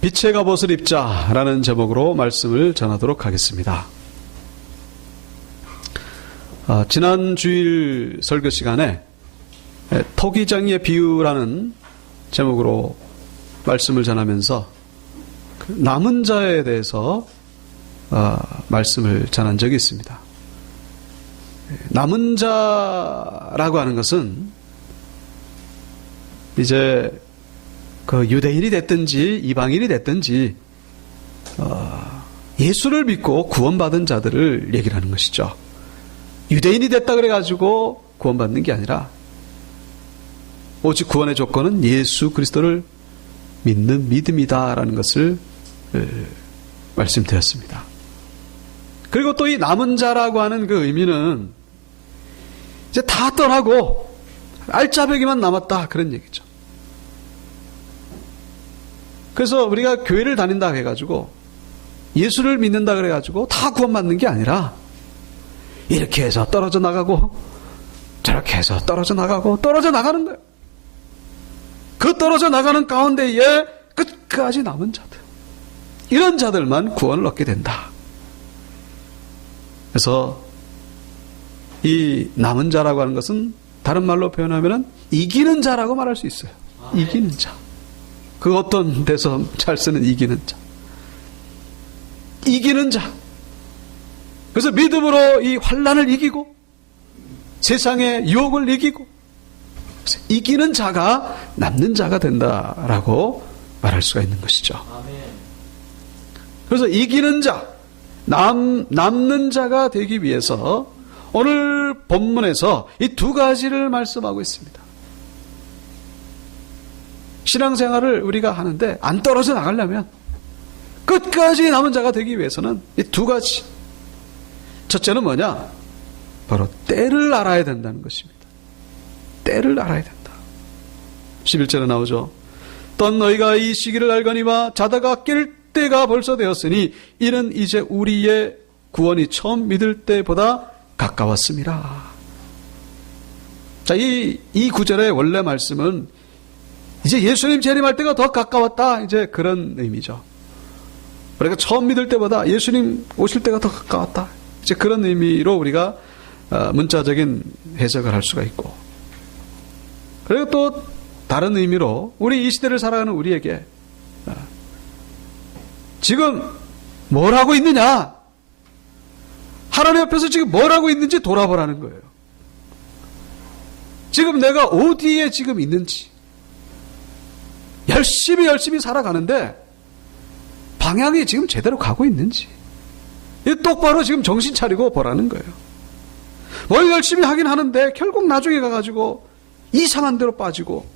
빛의 갑옷을 입자라는 제목으로 말씀을 전하도록 하겠습니다. 지난 주일 설교 시간에 토기장의 비유라는 제목으로 말씀을 전하면서 남은 자에 대해서 말씀을 전한 적이 있습니다. 남은 자라고 하는 것은 이제 그 유대인이 됐든지 이방인이 됐든지 예수를 믿고 구원받은 자들을 얘기를 하는 것이죠. 유대인이 됐다 그래가지고 구원받는 게 아니라 오직 구원의 조건은 예수 그리스도를 믿는 믿음이다라는 것을 말씀드렸습니다. 그리고 또 이 남은 자라고 하는 그 의미는 이제 다 떠나고 알짜배기만 남았다 그런 얘기죠. 그래서 우리가 교회를 다닌다 해가지고 예수를 믿는다 그래가지고 다 구원받는 게 아니라 이렇게 해서 떨어져 나가고 저렇게 해서 떨어져 나가고 떨어져 나가는 거예요. 그 떨어져 나가는 가운데에 끝까지 남은 자들, 이런 자들만 구원을 얻게 된다. 그래서 이 남은 자라고 하는 것은 다른 말로 표현하면 이기는 자라고 말할 수 있어요. 이기는 자. 그 어떤 데서 잘 쓰는 이기는 자. 이기는 자. 그래서 믿음으로 이 환난을 이기고 세상의 유혹을 이기고 이기는 자가 남는 자가 된다라고 말할 수가 있는 것이죠. 그래서 이기는 자, 남는 자가 되기 위해서 오늘 본문에서 이 두 가지를 말씀하고 있습니다. 신앙생활을 우리가 하는데 안 떨어져 나가려면 끝까지 남은 자가 되기 위해서는 이 두 가지. 첫째는 뭐냐? 바로 때를 알아야 된다는 것입니다. 때를 알아야 된다. 11절에 나오죠. 또 너희가 이 시기를 알거니와 자다가 깰 때가 벌써 되었으니 이는 이제 우리의 구원이 처음 믿을 때보다 가까웠습니다. 자, 이 구절의 원래 말씀은 이제 예수님 재림할 때가 더 가까웠다, 이제 그런 의미죠. 그러니까 처음 믿을 때보다 예수님 오실 때가 더 가까웠다, 이제 그런 의미로 우리가 문자적인 해석을 할 수가 있고, 그리고 또 다른 의미로 우리 이 시대를 살아가는 우리에게 지금 뭘 하고 있느냐, 하나님 앞에서 지금 뭘 하고 있는지 돌아보라는 거예요. 지금 내가 어디에 지금 있는지, 열심히 살아가는데 방향이 지금 제대로 가고 있는지 똑바로 지금 정신 차리고 보라는 거예요. 뭘 열심히 하긴 하는데 결국 나중에 가가지고 이상한 데로 빠지고,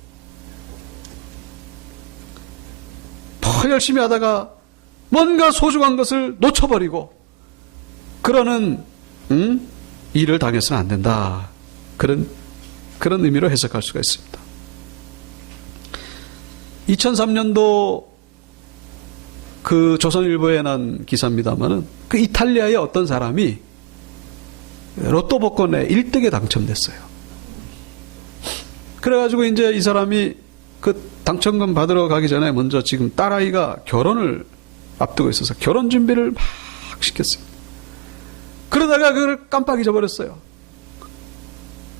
더 열심히 하다가 뭔가 소중한 것을 놓쳐버리고 그러는 일을 당해서는 안 된다. 그런 의미로 해석할 수가 있습니다. 2003년도 그 조선일보에 난 기사입니다만은 그 이탈리아의 어떤 사람이 로또 복권에 1등에 당첨됐어요. 그래가지고 이제 이 사람이 그 당첨금 받으러 가기 전에 먼저 지금 딸아이가 결혼을 앞두고 있어서 결혼 준비를 막 시켰어요. 그러다가 그걸 깜빡 잊어버렸어요.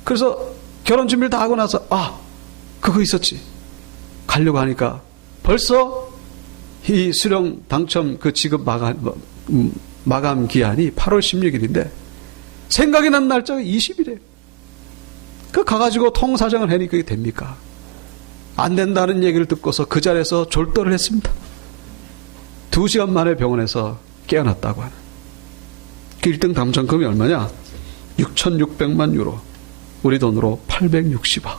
그래서 결혼 준비를 다 하고 나서 그거 있었지. 가려고 하니까 벌써 이 수령 당첨 그 지급 마감 기한이 8월 16일인데 생각이 난 날짜가 20일이에요. 그 가가지고 통사정을 하니 그게 됩니까? 안 된다는 얘기를 듣고서 그 자리에서 졸도를 했습니다. 2시간 만에 병원에서 깨어났다고 하는. 그 1등 당첨금이 얼마냐? 6,600만 유로. 우리 돈으로 860억.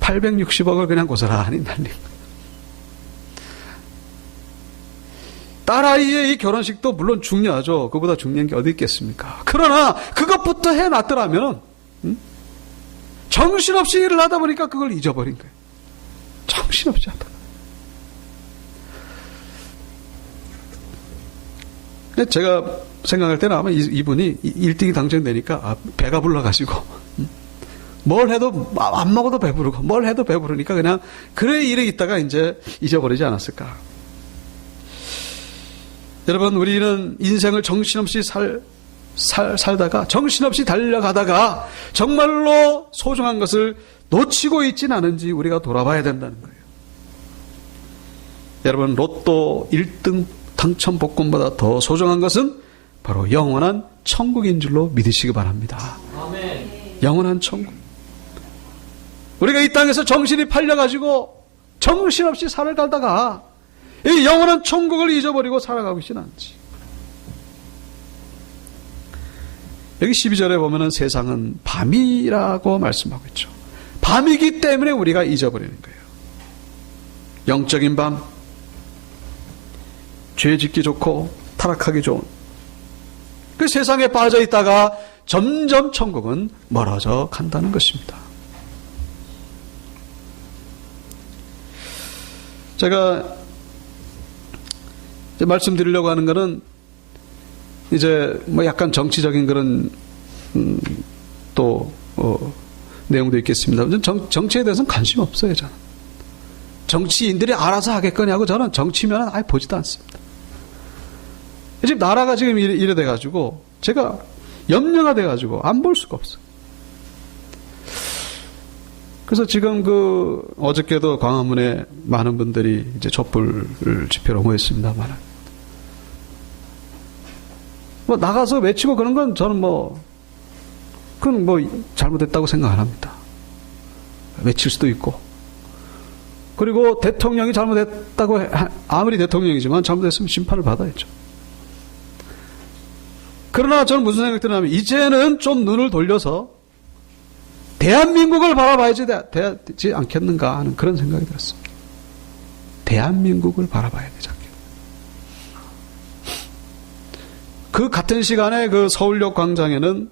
860억을 그냥 고스란히 날린 거예요. 딸아이의 이 결혼식도 물론 중요하죠. 그보다 중요한 게 어디 있겠습니까? 그러나 그것부터 해놨더라면 정신없이 일을 하다 보니까 그걸 잊어버린 거예요. 정신없이 하다. 제가 생각할 때는 아마 이분이 1등이 당첨되니까 배가 불러가지고 뭘 해도 안 먹어도 배부르고 뭘 해도 배부르니까 그냥 그래 이래 있다가 이제 잊어버리지 않았을까. 여러분, 우리는 인생을 정신없이 살다가 정신없이 달려가다가 정말로 소중한 것을 놓치고 있진 않은지 우리가 돌아봐야 된다는 거예요. 여러분, 로또 1등 당첨 복권보다 더 소중한 것은 바로 영원한 천국인 줄로 믿으시기 바랍니다. 아멘. 영원한 천국. 우리가 이 땅에서 정신이 팔려가지고 정신없이 살아가다가 이 영원한 천국을 잊어버리고 살아가고 있지는 않지. 여기 12절에 보면은 세상은 밤이라고 말씀하고 있죠. 밤이기 때문에 우리가 잊어버리는 거예요. 영적인 밤, 죄 짓기 좋고 타락하기 좋은 그 세상에 빠져 있다가 점점 천국은 멀어져 간다는 것입니다. 제가 이제 말씀드리려고 하는 것은 이제 뭐 약간 정치적인 그런 내용도 있겠습니다. 정치에 대해서는 관심 없어요. 저는 정치인들이 알아서 하겠거냐고 저는 정치면은 아예 보지도 않습니다. 지금 나라가 지금 이래 돼가지고 제가 염려가 돼가지고 안 볼 수가 없어요. 그래서 지금 어저께도 광화문에 많은 분들이 이제 촛불 집회로 모였습니다만, 뭐 나가서 외치고 그런 건 저는 그건 잘못했다고 생각 안 합니다. 외칠 수도 있고. 그리고 대통령이 잘못했다고, 아무리 대통령이지만 잘못했으면 심판을 받아야죠. 그러나 저는 무슨 생각이 드냐면, 이제는 좀 눈을 돌려서 대한민국을 바라봐야지 되지 않겠는가 하는 그런 생각이 들었습니다. 대한민국을 바라봐야 되지 않겠는가. 그 같은 시간에 그 서울역 광장에는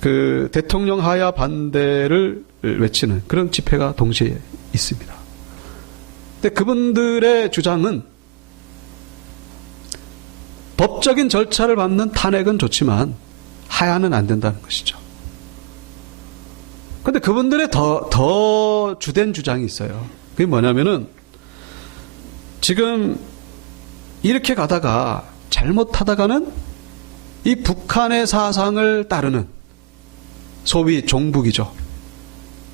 그 대통령 하야 반대를 외치는 그런 집회가 동시에 있습니다. 근데 그분들의 주장은 법적인 절차를 밟는 탄핵은 좋지만 하야는 안 된다는 것이죠. 근데 그분들의 더 주된 주장이 있어요. 그게 뭐냐면은 지금 이렇게 가다가 잘못하다가는 이 북한의 사상을 따르는 소위 종북이죠.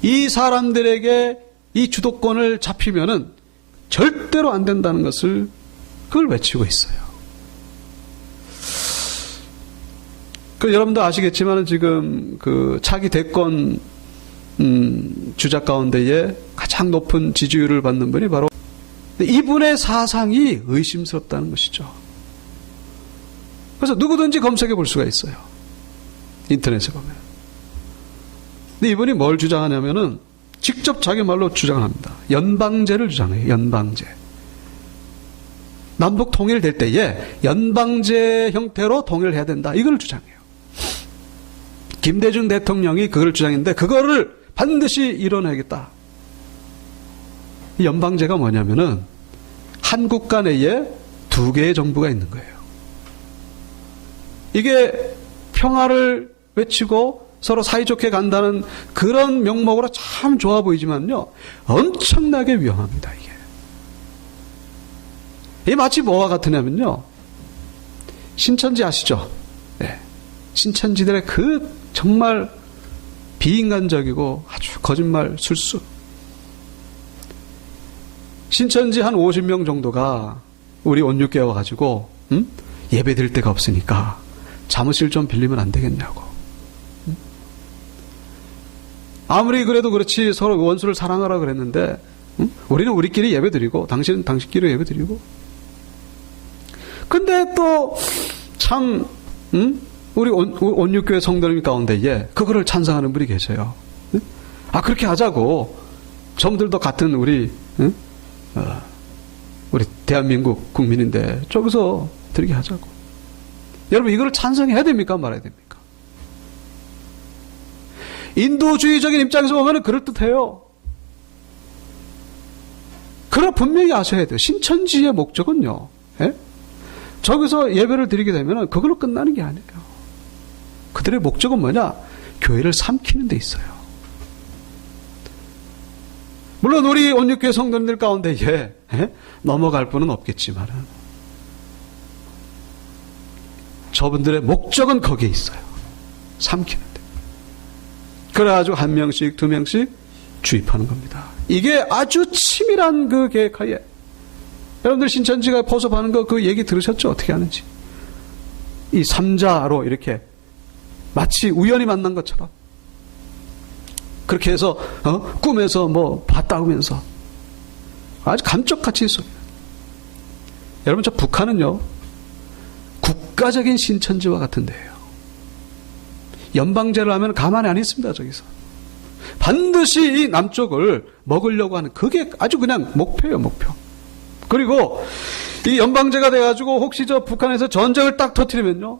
이 사람들에게 이 주도권을 잡히면은 절대로 안 된다는 것을 그걸 외치고 있어요. 여러분도 아시겠지만 지금 그 차기 대권 주자 가운데에 가장 높은 지지율을 받는 분이 바로 이분의 사상이 의심스럽다는 것이죠. 그래서 누구든지 검색해 볼 수가 있어요. 인터넷에 보면. 근데 이분이 뭘 주장하냐면은 직접 자기 말로 주장을 합니다. 연방제를 주장해요. 연방제. 남북 통일될 때에 연방제 형태로 통일을 해야 된다. 이걸 주장해요. 김대중 대통령이 그걸 주장했는데 그거를 반드시 이뤄내겠다. 이 연방제가 뭐냐면은 한 국가 내에 두 개의 정부가 있는 거예요. 이게 평화를 외치고 서로 사이좋게 간다는 그런 명목으로 참 좋아 보이지만요, 엄청나게 위험합니다. 이게 마치 뭐와 같으냐면요, 신천지 아시죠? 네. 신천지들의 그 정말 비인간적이고 아주 거짓말 술수. 신천지 한 50명 정도가 우리 온육교회 와가지고 예배 드릴 데가 없으니까 사무실 좀 빌리면 안 되겠냐고. 아무리 그래도 그렇지 서로 원수를 사랑하라 그랬는데 우리는 우리끼리 예배 드리고 당신은 당신끼리 예배 드리고. 근데 또 참 우리 온육교회 성도님 가운데에 그거를 찬성하는 분이 계셔요. 아, 그렇게 하자고. 저분들도 같은 우리 대한민국 국민인데 저기서 드리게 하자고. 여러분, 이거를 찬성해야 됩니까? 말아야 됩니까? 인도주의적인 입장에서 보면 그럴듯해요. 그러나 분명히 아셔야 돼요. 신천지의 목적은요, 예? 저기서 예배를 드리게 되면 그걸로 끝나는 게 아니에요. 그들의 목적은 뭐냐? 교회를 삼키는 데 있어요. 물론 우리 온육교회 성도님들 가운데 넘어갈 분은 없겠지만 저분들의 목적은 거기에 있어요. 삼키는 데. 그래가지고 한 명씩 두 명씩 주입하는 겁니다. 이게 아주 치밀한 그 계획하에, 여러분들 신천지가 포섭하는 거 그 얘기 들으셨죠? 어떻게 하는지. 이 삼자로 이렇게 마치 우연히 만난 것처럼 그렇게 해서 꿈에서 뭐 봤다 하면서 아주 감쪽같이 있어요. 여러분, 저 북한은요 국가적인 신천지와 같은 데예요. 연방제를 하면 가만히 안 있습니다. 저기서 반드시 이 남쪽을 먹으려고 하는, 그게 아주 그냥 목표예요. 목표. 그리고 이 연방제가 돼가지고 혹시 저 북한에서 전쟁을 딱 터뜨리면요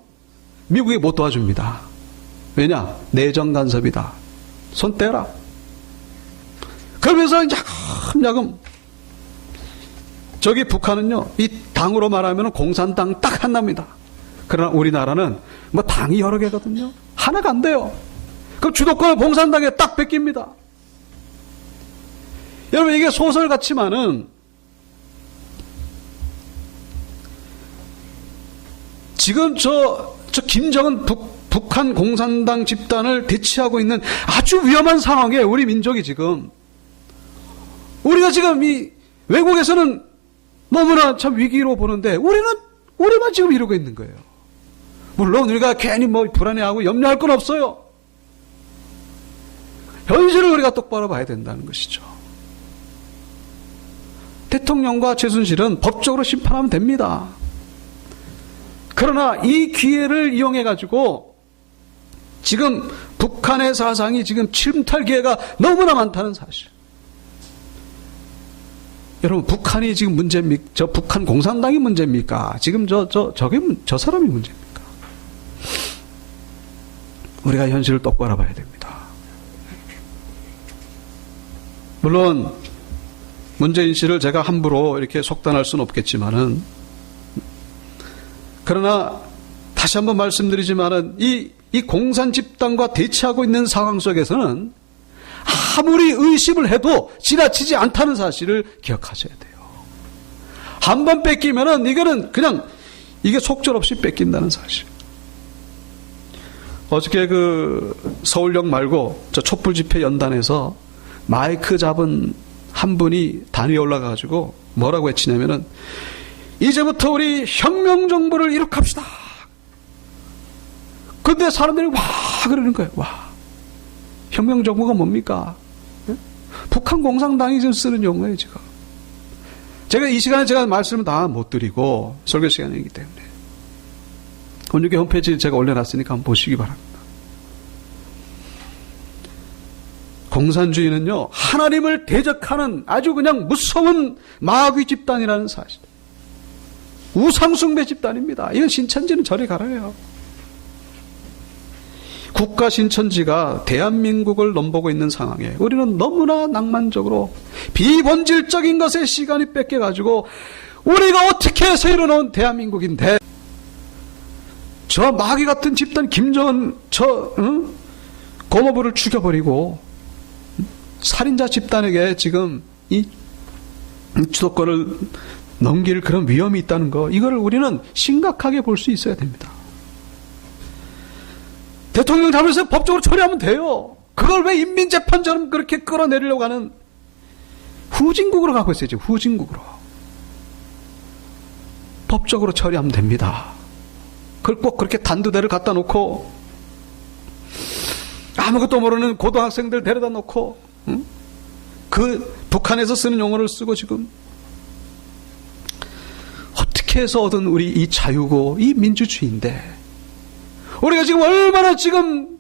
미국이 못 도와줍니다. 왜냐? 내정 간섭이다. 손 떼라. 그러면서 야금야금 저기 북한은요 이 당으로 말하면 공산당 딱 하나입니다. 그러나 우리나라는 뭐 당이 여러 개거든요. 하나가 안 돼요. 그럼 주도권을 공산당에 딱 뺏깁니다. 여러분, 이게 소설 같지만은 지금 저 김정은 북한 공산당 집단을 대치하고 있는 아주 위험한 상황에 우리 민족이 지금, 우리가 지금 이 외국에서는 너무나 참 위기로 보는데 우리만 지금 이러고 있는 거예요. 물론 우리가 괜히 뭐 불안해하고 염려할 건 없어요. 현실을 우리가 똑바로 봐야 된다는 것이죠. 대통령과 최순실은 법적으로 심판하면 됩니다. 그러나 이 기회를 이용해가지고 지금 북한의 사상이 지금 침탈 기회가 너무나 많다는 사실. 여러분, 북한이 지금 문제입니까? 저 북한 공산당이 문제입니까? 지금 저 사람이 문제입니까? 우리가 현실을 똑바로 봐야 됩니다. 물론 문재인 씨를 제가 함부로 이렇게 속단할 수는 없겠지만은, 그러나 다시 한번 말씀드리지만은 이 공산 집단과 대치하고 있는 상황 속에서는 아무리 의심을 해도 지나치지 않다는 사실을 기억하셔야 돼요. 한 번 뺏기면은 이거는 그냥 이게 속절없이 뺏긴다는 사실. 어저께 그 서울역 말고 저 촛불 집회 연단에서 마이크 잡은 한 분이 단위에 올라가가지고 뭐라고 외치냐면은, 이제부터 우리 혁명 정부를 이룩합시다. 근데 사람들이 와 그러는 거예요. 와, 혁명 정부가 뭡니까? 북한 공산당이 지금 쓰는 용어예요 지금. 제가 이 시간에 제가 말씀을 다 못 드리고 설교 시간이기 때문에 온유교 홈페이지에 제가 올려놨으니까 한번 보시기 바랍니다. 공산주의는요 하나님을 대적하는 아주 그냥 무서운 마귀 집단이라는 사실, 우상숭배 집단입니다. 이건 신천지는 저리 가라요. 국가 신천지가 대한민국을 넘보고 있는 상황에 우리는 너무나 낭만적으로 비본질적인 것에 시간이 뺏겨가지고 우리가 어떻게 해서 이뤄놓은 대한민국인데 저 마귀 같은 집단 김정은 고모부를 죽여버리고 살인자 집단에게 지금 이 주도권을 넘길 그런 위험이 있다는 거, 이거를 우리는 심각하게 볼 수 있어야 됩니다. 대통령 잡으면서 법적으로 처리하면 돼요. 그걸 왜 인민재판처럼 그렇게 끌어내리려고 하는, 후진국으로 가고 있어요. 지금 후진국으로. 법적으로 처리하면 됩니다. 그걸 꼭 그렇게 단두대를 갖다 놓고 아무것도 모르는 고등학생들 데려다 놓고 그 북한에서 쓰는 용어를 쓰고 지금 어떻게 해서 얻은 우리 이 자유고 이 민주주의인데, 우리가 지금 얼마나 지금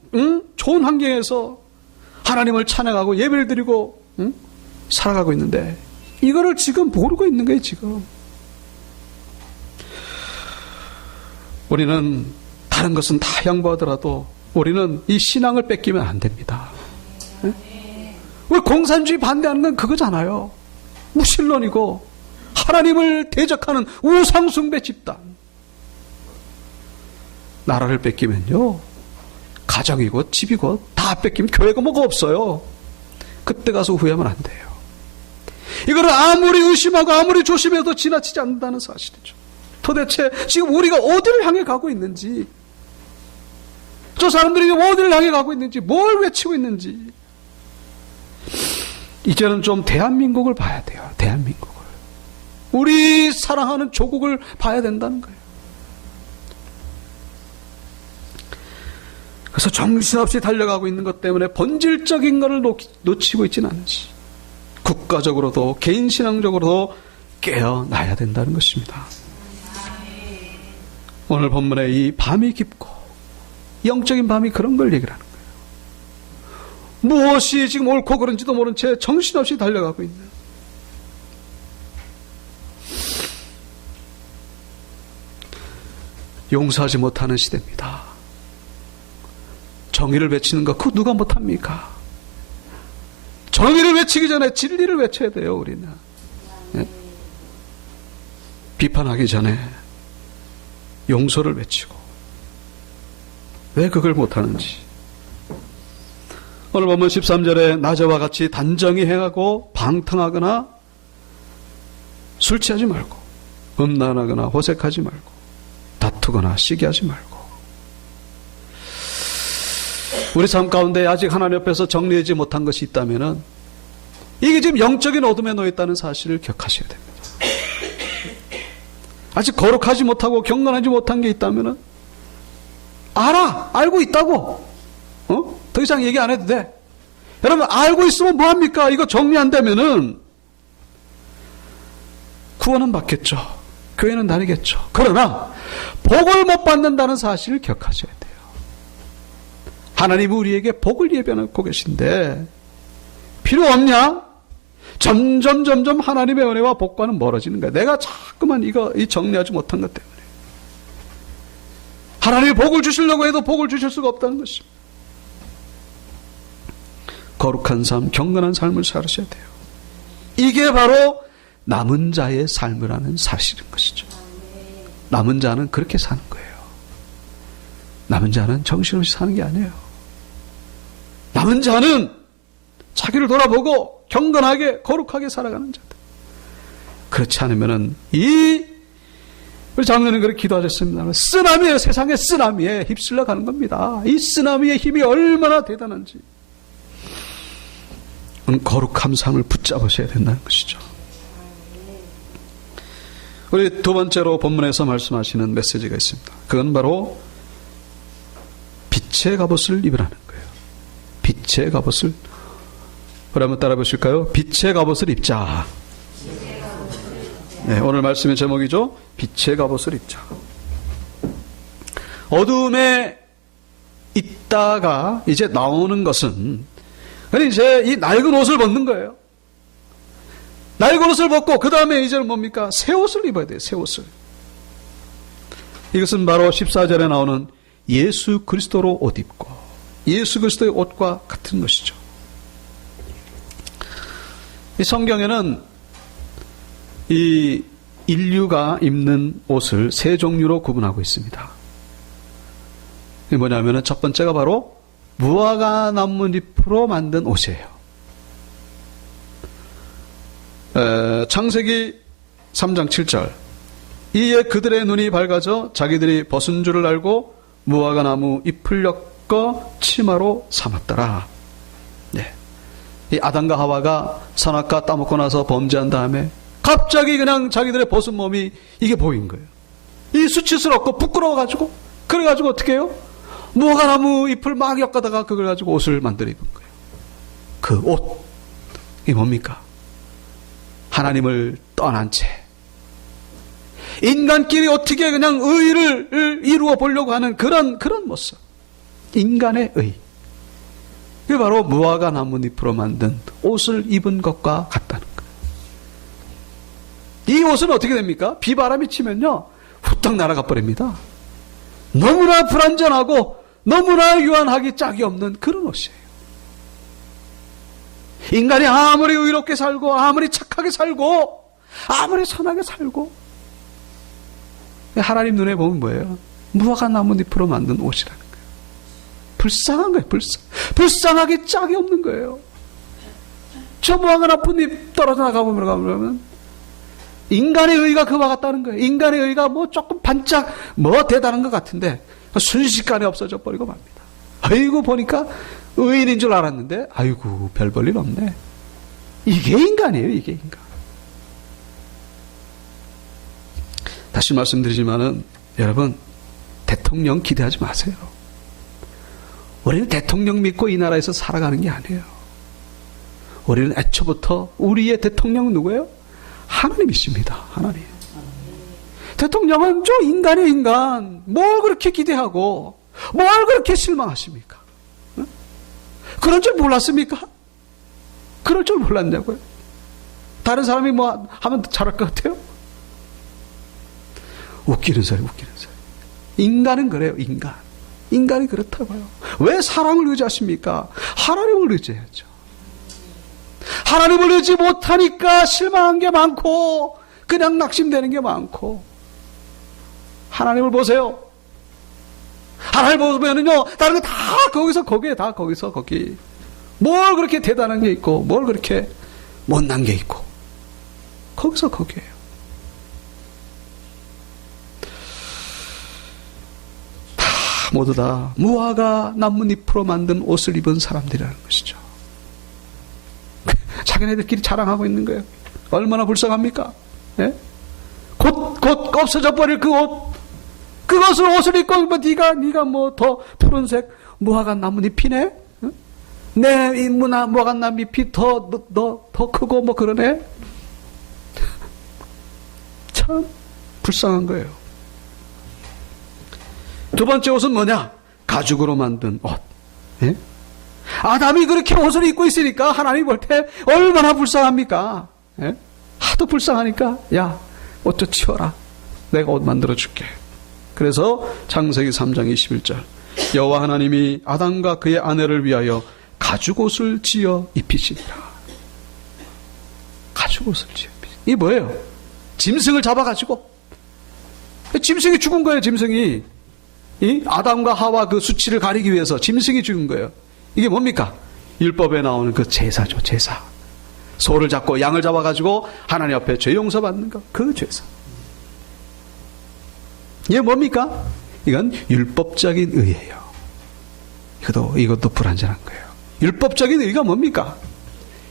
좋은 환경에서 하나님을 찬양하고 예배를 드리고 살아가고 있는데 이거를 지금 모르고 있는 거예요. 지금 우리는 다른 것은 다 양보하더라도 우리는 이 신앙을 뺏기면 안 됩니다. 우리 공산주의 반대하는 건 그거잖아요. 무신론이고 하나님을 대적하는 우상숭배 집단. 나라를 뺏기면요 가정이고 집이고 다 뺏기면 교회가 뭐가 없어요. 그때 가서 후회하면 안 돼요. 이거를 아무리 의심하고 아무리 조심해도 지나치지 않는다는 사실이죠. 도대체 지금 우리가 어디를 향해 가고 있는지, 저 사람들이 어디를 향해 가고 있는지, 뭘 외치고 있는지, 이제는 좀 대한민국을 봐야 돼요. 대한민국을. 우리 사랑하는 조국을 봐야 된다는 거예요. 그래서 정신없이 달려가고 있는 것 때문에 본질적인 것을 놓치고 있지는 않은지, 국가적으로도 개인신앙적으로도 깨어나야 된다는 것입니다. 오늘 본문에 이 밤이 깊고 영적인 밤이 그런 걸 얘기를 하는 거예요. 무엇이 지금 옳고 그른지도 모른 채 정신없이 달려가고 있는, 용서하지 못하는 시대입니다. 정의를 외치는 거 그거 누가 못합니까? 정의를 외치기 전에 진리를 외쳐야 돼요. 우리는 비판하기 전에 용서를 외치고. 왜 그걸 못하는지. 오늘 보면 13절에 낮에와 같이 단정히 행하고 방탕하거나 술 취하지 말고 음란하거나 호색하지 말고 다투거나 시기하지 말고. 우리 삶 가운데 아직 하나님 앞에서 정리하지 못한 것이 있다면 이게 지금 영적인 어둠에 놓여 있다는 사실을 기억하셔야 됩니다. 아직 거룩하지 못하고 경건하지 못한 게 있다면 알고 있다고. 더 이상 얘기 안 해도 돼. 여러분, 알고 있으면 뭐합니까? 이거 정리 안 되면은 구원은 받겠죠. 교회는 다니겠죠. 그러나 복을 못 받는다는 사실을 기억하셔야 돼요. 하나님은 우리에게 복을 예비하고 계신데 필요 없냐? 점점 하나님의 은혜와 복과는 멀어지는 거야. 내가 자꾸만 이 정리하지 못한 것 때문에. 하나님이 복을 주시려고 해도 복을 주실 수가 없다는 것입니다. 거룩한 삶, 경건한 삶을 살으셔야 돼요. 이게 바로 남은 자의 삶이라는 사실인 것이죠. 남은 자는 그렇게 사는 거예요. 남은 자는 정신없이 사는 게 아니에요. 남은 자는 자기를 돌아보고 경건하게 거룩하게 살아가는 자들. 그렇지 않으면은 우리 장로님 그렇게 기도하셨습니다. 쓰나미에, 세상의 쓰나미에 휩쓸려 가는 겁니다. 이 쓰나미의 힘이 얼마나 대단한지. 거룩한 삶을 붙잡으셔야 된다는 것이죠. 우리 두 번째로 본문에서 말씀하시는 메시지가 있습니다. 그건 바로 빛의 갑옷을 입으라는 거예요. 빛의 갑옷을. 우리 한번 따라 보실까요? 빛의 갑옷을 입자. 네, 오늘 말씀의 제목이죠. 빛의 갑옷을 입자. 어둠에 있다가 이제 나오는 것은, 그러니까 이제 이 낡은 옷을 벗는 거예요. 낡은 옷을 벗고 그 다음에 이제는 뭡니까? 새 옷을 입어야 돼요. 새 옷을. 이것은 바로 14절에 나오는 예수 그리스도로 옷 입고 예수 그리스도의 옷과 같은 것이죠. 이 성경에는 이 인류가 입는 옷을 세 종류로 구분하고 있습니다. 이게 뭐냐면은 첫 번째가 바로 무화과 나뭇잎으로 만든 옷이에요. 창세기 3장 7절. 이에 그들의 눈이 밝아져 자기들이 벗은 줄을 알고 무화과 나무 잎을 엮어 치마로 삼았더라. 네. 이 아담과 하와가 선악과 따먹고 나서 범죄한 다음에 갑자기 그냥 자기들의 벗은 몸이 이게 보인 거예요. 이 수치스럽고 부끄러워가지고, 그래가지고 어떻게 해요? 무화과 나무 잎을 막 엮어다가 그걸 가지고 옷을 만들어 입은 거예요. 그 옷, 이게 뭡니까? 하나님을 떠난 채 인간끼리 어떻게 그냥 의를 이루어 보려고 하는 그런 모습. 인간의 의. 그게 바로 무화과 나뭇잎으로 만든 옷을 입은 것과 같다는 거예요. 이 옷은 어떻게 됩니까? 비바람이 치면요, 후딱 날아가 버립니다. 너무나 불완전하고 너무나 유한하기 짝이 없는 그런 옷이에요. 인간이 아무리 의롭게 살고 아무리 착하게 살고 아무리 선하게 살고 하나님 눈에 보면 뭐예요? 무화과 나뭇잎으로 만든 옷이라는 거예요. 불쌍한 거예요. 불쌍하게 짝이 없는 거예요. 저 무화과 나뭇잎 떨어져 나가보면 인간의 의가 그와 같다는 거예요. 인간의 의가 뭐 조금 반짝 뭐 대단한 것 같은데 순식간에 없어져 버리고 맙니다. 아이고 보니까 의인인 줄 알았는데 아이고 별 볼 일 없네. 이게 인간이에요. 이게 인간. 다시 말씀드리지만은 여러분 대통령 기대하지 마세요. 우리는 대통령 믿고 이 나라에서 살아가는 게 아니에요. 우리는 애초부터 우리의 대통령은 누구예요? 하나님이십니다. 하나님. 대통령은 저 인간의 인간. 뭘 그렇게 기대하고 뭘 그렇게 실망하십니까? 그럴 줄 몰랐습니까? 그럴 줄 몰랐냐고요? 다른 사람이 뭐 하면 잘할 것 같아요? 웃기는 소리. 인간은 그래요. 인간이 그렇다고요. 왜 사람을 의지하십니까? 하나님을 의지해야죠. 하나님을 의지 못하니까 실망한 게 많고 그냥 낙심되는 게 많고. 하나님을 보세요. 하나님 보면은요 다른 거 다 거기서 거기 뭘 그렇게 대단한 게 있고 뭘 그렇게 못난 게 있고 거기서 거기에요. 다 모두 다 무화과 나뭇잎으로 만든 옷을 입은 사람들이라는 것이죠. 자기네들끼리 자랑하고 있는 거예요. 얼마나 불쌍합니까? 예? 곧 없어져 버릴 그 옷, 그것을 옷을 입고 뭐 네가 뭐 더 푸른색 무화과 나뭇잎이네? 응? 내 무화과 나뭇잎이 더 크고 뭐 그러네? 참 불쌍한 거예요. 두 번째 옷은 뭐냐? 가죽으로 만든 옷. 예? 아담이 그렇게 옷을 입고 있으니까 하나님이 볼 때 얼마나 불쌍합니까? 예? 하도 불쌍하니까 야, 옷 좀 치워라. 내가 옷 만들어 줄게. 그래서 창세기 3장 21절 여호와 하나님이 아담과 그의 아내를 위하여 가죽옷을 지어 입히시니라. 가죽옷을 지어 입히시니라. 이게 뭐예요? 짐승을 잡아가지고 짐승이 죽은 거예요. 짐승이 이 아담과 하와 그 수치를 가리기 위해서 짐승이 죽은 거예요. 이게 뭡니까? 율법에 나오는 그 제사죠. 제사. 소를 잡고 양을 잡아가지고 하나님 앞에 죄 용서받는 것. 그 제사. 이게 뭡니까? 이건 율법적인 의예요. 이것도 불완전한 거예요. 율법적인 의가 뭡니까?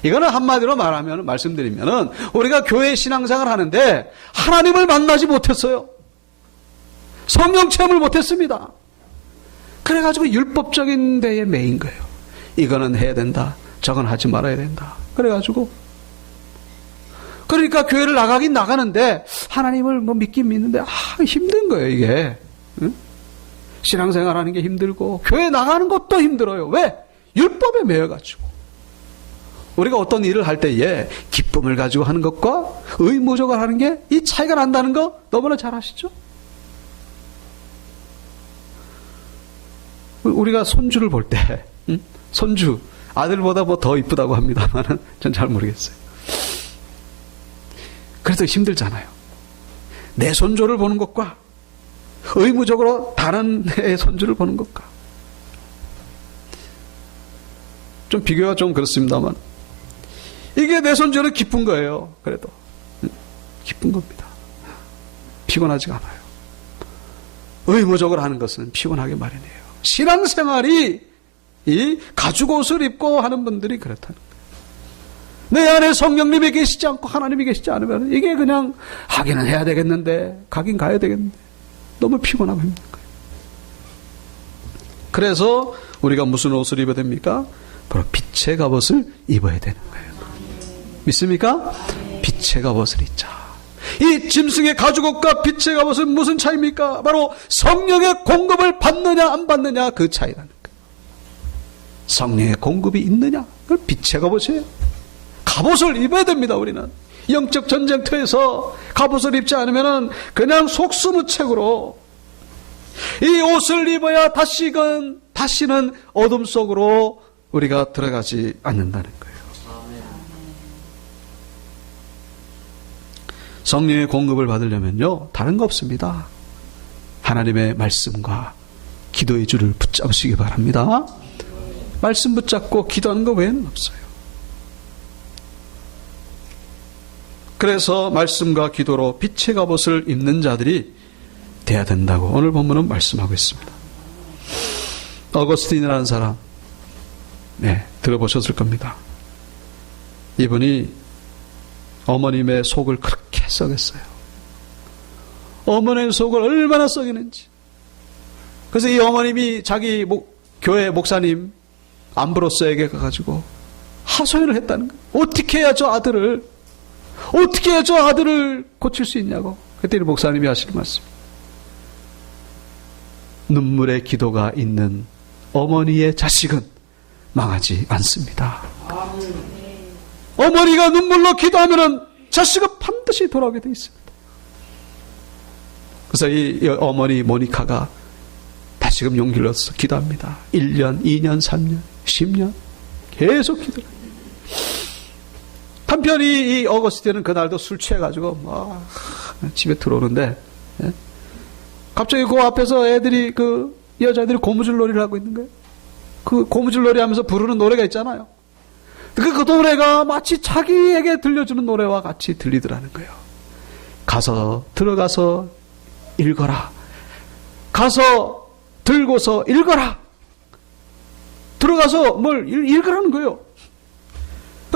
이거는 한마디로 말씀드리면은 우리가 교회 신앙생활을 하는데 하나님을 만나지 못했어요. 성령 체험을 못했습니다. 그래가지고 율법적인 데에 매인 거예요. 이거는 해야 된다. 저건 하지 말아야 된다. 그러니까 교회를 나가긴 나가는데 하나님을 뭐 믿긴 믿는데 힘든 거예요. 이게. 응? 신앙생활하는 게 힘들고 교회 나가는 것도 힘들어요. 왜? 율법에 매여가지고. 우리가 어떤 일을 할 때에 기쁨을 가지고 하는 것과 의무적으로 하는 게 이 차이가 난다는 거 너무나 잘 아시죠? 우리가 손주를 볼 때 손주 아들보다 뭐 더 이쁘다고 합니다만 전 잘 모르겠어요. 그래도 힘들잖아요. 내 손주를 보는 것과 의무적으로 다른 애의 손주를 보는 것과 좀 비교가 좀 그렇습니다만 이게 내 손주는 기쁜 거예요. 그래도 기쁜 겁니다. 피곤하지가 않아요. 의무적으로 하는 것은 피곤하게 마련이에요. 신앙생활이 이 가죽옷을 입고 하는 분들이 그렇다는 거예요. 내 안에 성령님이 계시지 않고 하나님이 계시지 않으면 이게 그냥 하기는 해야 되겠는데 가긴 가야 되겠는데 너무 피곤하고 힘든 거예요. 그래서 우리가 무슨 옷을 입어야 됩니까? 바로 빛의 갑옷을 입어야 되는 거예요. 믿습니까? 빛의 갑옷을 입자. 이 짐승의 가죽옷과 빛의 갑옷은 무슨 차이입니까? 바로 성령의 공급을 받느냐 안 받느냐 그 차이라는 거예요. 성령의 공급이 있느냐? 그걸 빛의 갑옷이에요. 갑옷을 입어야 됩니다. 우리는 영적 전쟁터에서 갑옷을 입지 않으면 그냥 속수무책으로 이 옷을 입어야 다시는 어둠 속으로 우리가 들어가지 않는다는 거예요. 성령의 공급을 받으려면요 다른 거 없습니다. 하나님의 말씀과 기도의 줄을 붙잡으시기 바랍니다. 말씀 붙잡고 기도하는 거 외에는 없어요. 그래서 말씀과 기도로 빛의 갑옷을 입는 자들이 돼야 된다고 오늘 본문은 말씀하고 있습니다. 어거스틴이라는 사람, 들어보셨을 겁니다. 이분이 어머님의 속을 그렇게 썩였어요. 어머니의 속을 얼마나 썩이는지. 그래서 이 어머님이 자기 교회 목사님 암브로스에게 가가지고 하소연을 했다는 거예요. 어떻게 해야 저 아들을 고칠 수 있냐고. 그때 목사님이 하시는 말씀. 눈물의 기도가 있는 어머니의 자식은 망하지 않습니다. 어머니가 눈물로 기도하면 자식은 반드시 돌아오게 되어 있습니다. 그래서 이 어머니 모니카가 다시금 용기를 얻어서 기도합니다. 1년, 2년, 3년, 10년 계속 기도를. 한편 이 어거스틴은 그날도 술 취해가지고 집에 들어오는데 갑자기 그 앞에서 여자애들이 고무줄 놀이를 하고 있는 거예요. 그 고무줄 놀이 하면서 부르는 노래가 있잖아요. 그 노래가 마치 자기에게 들려주는 노래와 같이 들리더라는 거예요. 들어가서 읽어라. 가서 들고서 읽어라. 들어가서 뭘 읽으라는 거예요.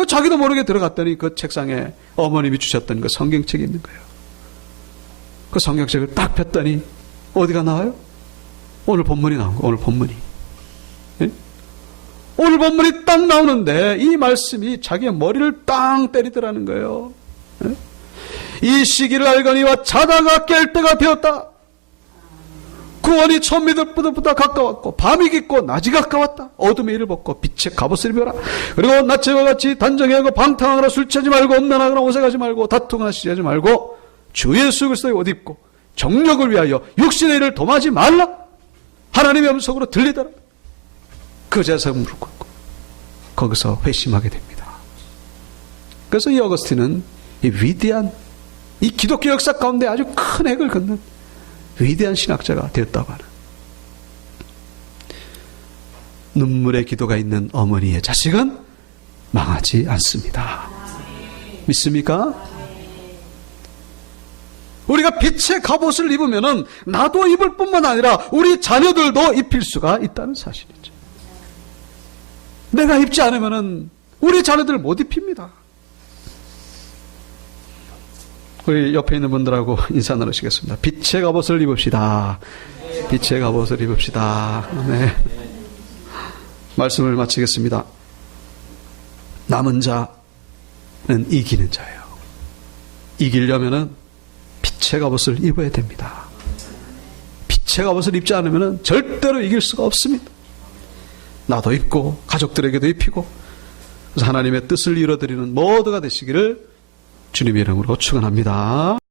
자기도 모르게 들어갔더니 그 책상에 어머님이 주셨던 그 성경책이 있는 거예요. 그 성경책을 딱 폈더니 어디가 나와요? 오늘 본문이 나온 거예요. 오늘 본문이. 예? 오늘 본문이 딱 나오는데 이 말씀이 자기의 머리를 땅 때리더라는 거예요. 예? 이 시기를 알거니와 자다가 깰 때가 되었다. 구원이 천미들보다 가까웠고 밤이 깊고 낮이 가까웠다. 어둠의 일을 벗고 빛의 갑옷을 입어라. 그리고 낮과 같이 단정하고 방탕하거나 술 취하지 말고 음란하거나 오색하지 말고 다투거나 시기하지 말고 주 예수 그리스도의 옷 입고 정력을 위하여 육신의 일을 dom하지 말라. 하나님의 음성으로 들리더라. 그제서 무릎 꿇고 거기서 회심하게 됩니다. 그래서 이 어거스틴은 이 위대한 이 기독교 역사 가운데 아주 큰 핵을 긋는 위대한 신학자가 되었다고 하는. 눈물의 기도가 있는 어머니의 자식은 망하지 않습니다. 믿습니까? 우리가 빛의 갑옷을 입으면은 나도 입을 뿐만 아니라 우리 자녀들도 입힐 수가 있다는 사실이죠. 내가 입지 않으면은 우리 자녀들 못 입힙니다. 우리 옆에 있는 분들하고 인사 나누시겠습니다. 빛의 갑옷을 입읍시다. 빛의 갑옷을 입읍시다. 네. 말씀을 마치겠습니다. 남은 자는 이기는 자예요. 이기려면은 빛의 갑옷을 입어야 됩니다. 빛의 갑옷을 입지 않으면은 절대로 이길 수가 없습니다. 나도 입고 가족들에게도 입히고 그래서 하나님의 뜻을 이루어드리는 모두가 되시기를 주님의 이름으로 축원합니다.